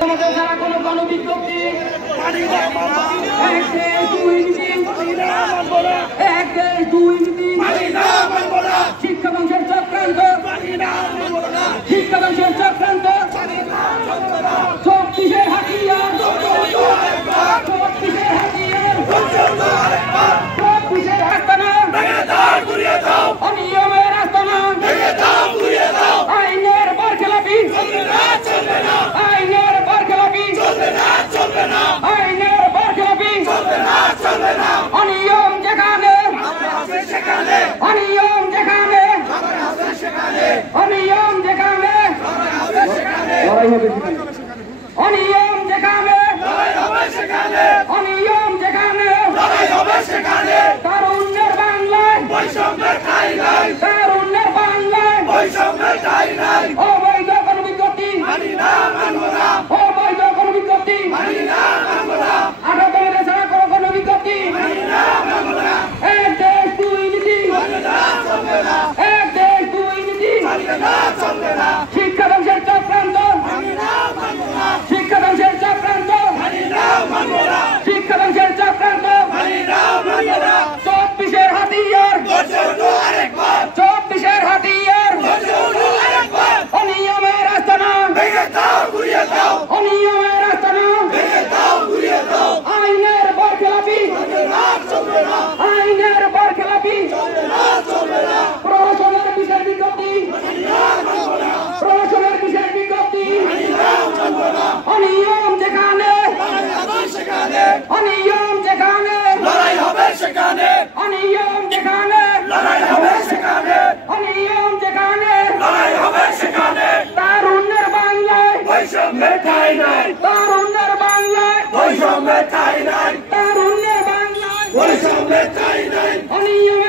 তোমাদের দ্বারা কোনো গণবিজ্ঞপ্তি শিক্ষা বংশের চক্রান্ত চব্বিশের হাতিয়ার চব্বিশের আস্তানা অনিয়মের আস্তানা আইনের বরখেলাপি আইনের বরখেলাপি আইনের বরখেলাপি অনিয়ম যেখানে অনিয়ম যেখানে অনিয়ম যেখানে অনিয়ম যেখানে অনিয়ম যেখানে তারুণ্যের বাংলায় তারুণ্যের বাংলায় অবৈধ কোনো বিজ্ঞপ্তি অবৈধ কোনো বিজ্ঞপ্তি আঠারো ছাড়া কোনো বিজ্ঞপ্তি এক দেশ দুই নীতি এক দেশ দুই নীতি শিক্ষা ধ্বংসের চক্রান্ত শিক্ষা ধ্বংসের চক্রান্ত শিক্ষা ধ্বংসের চক্রান্ত চব্বিশের হাতিয়ার চব্বিশের হাতিয়ার অনিয়মের আস্তানা অনিয়মের আস্তানা আইনের বরখেলাপি আইনের বরখেলাপি প্রশাসনের বিশেষ বিজ্ঞপ্তি প্রশাসনের বিশেষ বিজ্ঞপ্তি অনিয়ম যেখানে অনিয়ম যেখানে অনিয়ম যেখানে অনিয়ম যেখানে তারুণ্যের বাংলায় তারুণ্যের বাংলায় তারুণ্যের বাংলায় অনিয়ম